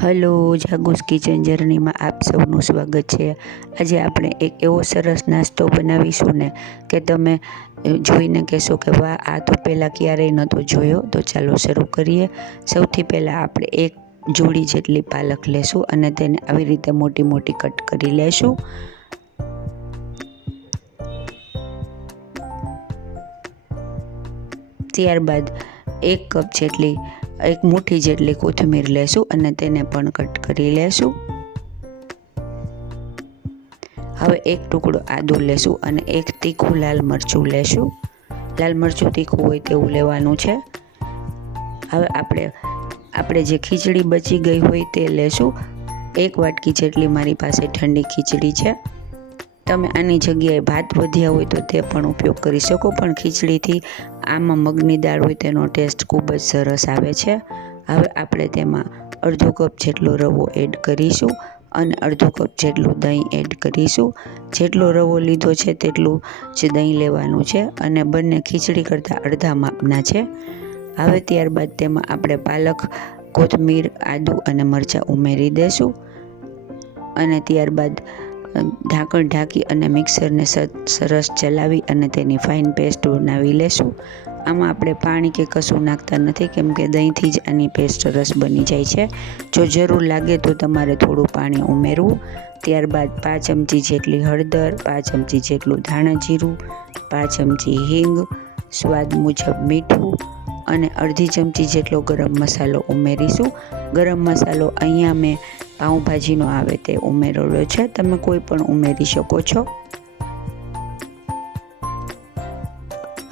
Hello જાગુસ kitchen જર્નીમાં આપ સૌનું સ્વાગત છે. આજે આપણે એક એવો સરસ નાસ્તો બનાવીશું ને કે તમે જોઈને કહેશો કે વાહ, આ તો પહેલાં ક્યારેય નહોતો જોયો. તો ચાલો શરૂ કરીએ. સૌથી પહેલાં આપણે એક જોડી જેટલી પાલક લેશું અને તેને આવી રીતે મોટી મોટી કટ કરી લેશું. ત્યારબાદ એક કપ જેટલી, એક મુઠ્ઠી જેટલી કોથમીર લેશું અને તેને પણ કટ કરી લેશું. હવે એક ટુકડો આદુ લેશું અને એક તીખું લાલ મરચું લેશું. લાલ મરચું તીખું હોય તેવું લેવાનું છે. હવે આપણે આપણે જે ખીચડી બચી ગઈ હોય તે લેશું. એક વાટકી જેટલી મારી પાસે ઠંડી ખીચડી છે. તમે આની જગ્યાએ ભાત વધ્યા હોય તો તે પણ ઉપયોગ કરી શકો, પણ ખીચડીથી આમાં મગની દાળ હોય તેનો ટેસ્ટ ખૂબ જ સરસ આવે છે. હવે આપણે તેમાં અડધો કપ જેટલો રવો એડ કરીશું અને અડધો કપ જેટલું દહીં એડ કરીશું. જેટલો રવો લીધો છે તેટલું જ દહીં લેવાનું છે અને બંને ખીચડી કરતાં અડધા માપના છે. હવે ત્યારબાદ તેમાં આપણે પાલક, કોથમીર, આદુ અને મરચાં ઉમેરી દેશું અને ત્યારબાદ ઢાંકણ ઢાંકી અને મિક્સરને સરસ ચલાવી અને તેની ફાઇન પેસ્ટ બનાવી લેશું. આમાં આપણે પાણી કે કશું નાખતા નથી, કેમ કે દહીંથી જ આની પેસ્ટ સરસ બની જાય છે. જો જરૂર લાગે તો તમારે થોડું પાણી ઉમેરવું. ત્યારબાદ પાંચ ચમચી જેટલી હળદર, પાંચ ચમચી જેટલું ધાણા જીરું, પાંચ ચમચી હિંગ, સ્વાદ મુજબ મીઠું અને અડધી ચમચી જેટલો ગરમ મસાલો ઉમેરીશું. ગરમ મસાલો અહીંયા મેં પાઉંભાજીનો આવે તે ઉમેરેલો છે. તમે કોઈ પણ ઉમેરી શકો છો.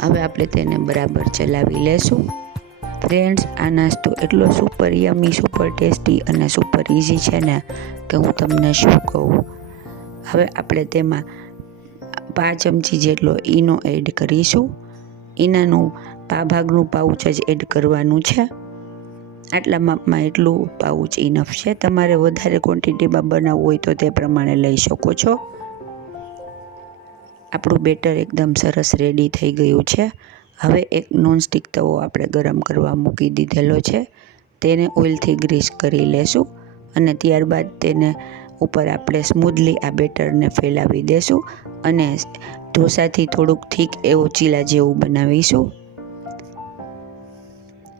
હવે આપણે તેને બરાબર ચલાવી લેશું. ફ્રેન્ડ્સ, આ નાસ્તો એટલો સુપર યમી સુપર ટેસ્ટી અને સુપર ઇઝી છે ને કે હું તમને શું કહું. હવે આપણે તેમાં પાંચ ચમચી જેટલો ઈનો એડ કરીશું. ઈનાનું પા ભાગનું પાઉચ જ એડ કરવાનું છે. આટલા માપમાં એટલું પાઉચ ઇનફ છે? તમારે વધારે ક્વોન્ટિટીમાં બનાવવું હોય તો તે પ્રમાણે લઈ શકો છો. આપણું બેટર એકદમ સરસ રેડી થઈ ગયું છે. હવે એક નોનસ્ટિક તવો આપણે ગરમ કરવા મૂકી દીધેલો છે. તેને ઓઇલથી ગ્રીસ કરી લેશું અને ત્યારબાદ તેને ઉપર આપણે સ્મૂધલી આ બેટરને ફેલાવી દેશું અને ઢોસાથી થોડુંક થીક એવું ચીલા જેવું બનાવીશું.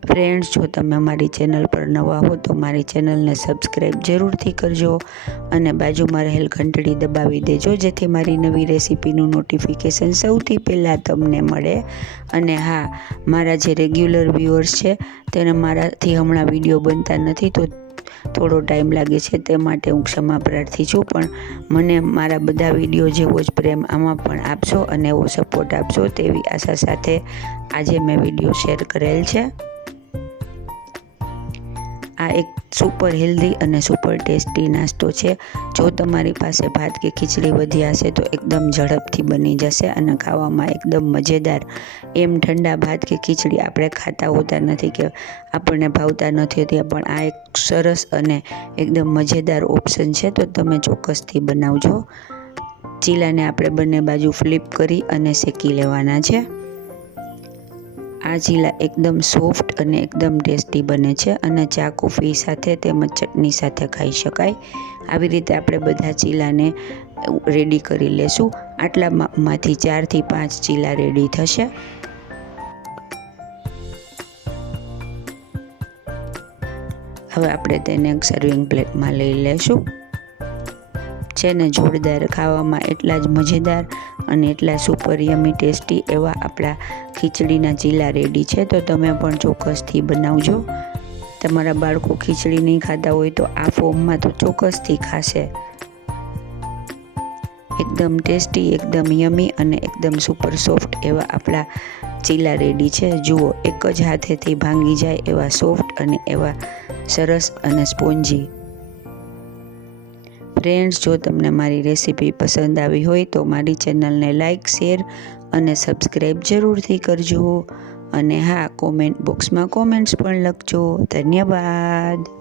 ફ્રેન્ડ્સ જો તમે મારી ચેનલ પર નવા હો તો મારી ચેનલને સબસ્ક્રાઈબ જરૂરથી કરજો અને બાજુમાં રહેલ ઘંટડી દબાવી દેજો, જેથી મારી નવી રેસીપીનું નોટિફિકેશન સૌથી પહેલાં તમને મળે. અને હા, મારા જે રેગ્યુલર વ્યુઅર્સ છે, તેને મારાથી હમણાં વીડિયો બનતા નથી, તો થોડો ટાઈમ લાગે છે, તે માટે હું ક્ષમા પ્રાર્થી છું, પણ મને મારા બધા વીડિયો જેવો જ પ્રેમ આમાં પણ આપશો અને એવો સપોર્ટ આપશો, તેવી આશા સાથે આજે મેં વીડિયો શેર કરેલ છે. આ એક સુપર હેલ્ધી અને સુપર ટેસ્ટી નાસ્તો છે. જો તમારી પાસે ભાત કે ખીચડી વધ્યા હશે તો એકદમ ઝડપથી બની જશે અને ખાવામાં એકદમ મજેદાર. એમ ઠંડા ભાત કે ખીચડી આપણે ખાતા હોતા નથી કે આપણને ભાવતા નથી હોતી, પણ આ એક સરસ અને એકદમ મજેદાર ઓપ્શન છે. તો તમે ચોક્કસથી બનાવજો. ચીલાને આપણે બંને બાજુ ફ્લિપ કરી અને શેકી લેવાના છે. આ ચીલા એકદમ સોફ્ટ અને એકદમ ટેસ્ટી બને છે અને ચા, કોફી સાથે તેમજ ચટણી સાથે ખાઈ શકાય. આવી રીતે આપણે બધા ચીલાને રેડી કરી લેશું. આટલા માપમાંથી ચારથી પાંચ ચીલા રેડી થશે. હવે આપણે તેને સર્વિંગ પ્લેટમાં લઈ લેશું. છે ને જોરદાર ખાવામાં એટલા જ મજેદાર અને એટલા સુપર યમી ટેસ્ટી એવા આપણા ખીચડીના ચીલા રેડી છે. તો તમે પણ ચોક્કસથી બનાવજો. તમારા બાળકો ખીચડી નહીં ખાતા હોય તો આ ફોર્મમાં તો ચોક્કસથી ખાશે. એકદમ ટેસ્ટી એકદમ યમી અને એકદમ સુપર સોફ્ટ એવા આપણા ચીલા રેડી છે. જુઓ, એક જ હાથેથી ભાંગી જાય એવા સોફ્ટ અને એવા સરસ અને સ્પોન્જી ફ્રેન્ડ્સ જો તમને મારી રેસીપી પસંદ આવી હોય તો મારી ચેનલને લાઇક શેર અને સબસ્ક્રાઈબ જરૂરથી કરજો. અને હા કોમેન્ટ બોક્સમાં કોમેન્ટ્સ પણ લખજો. ધન્યવાદ.